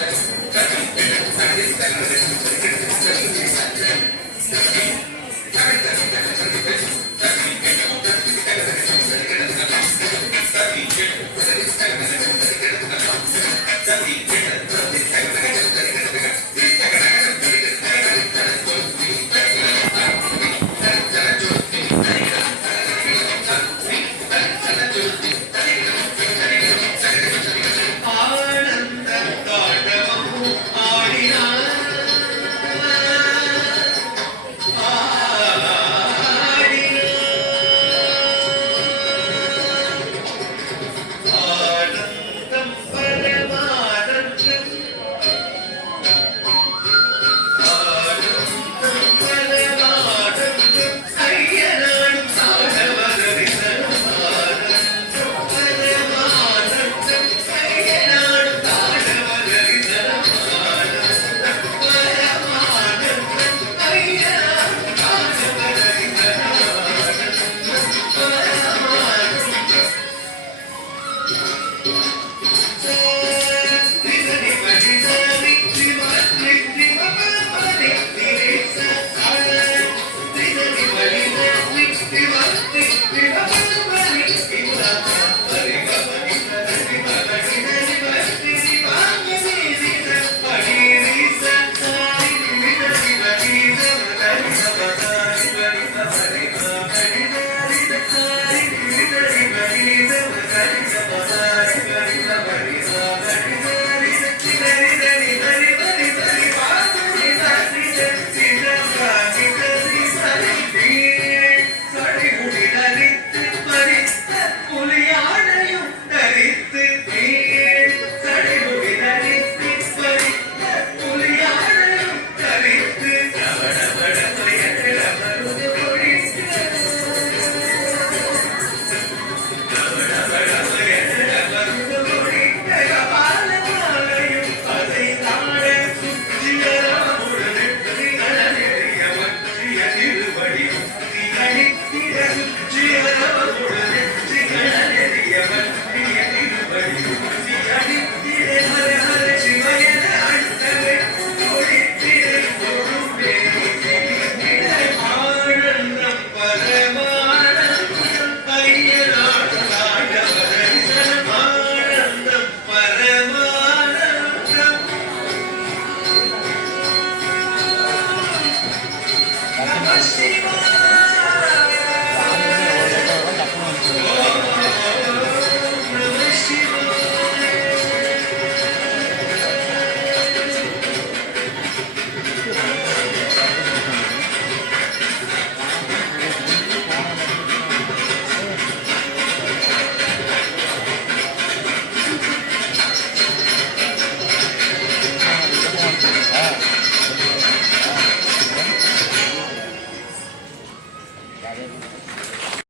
Thanks.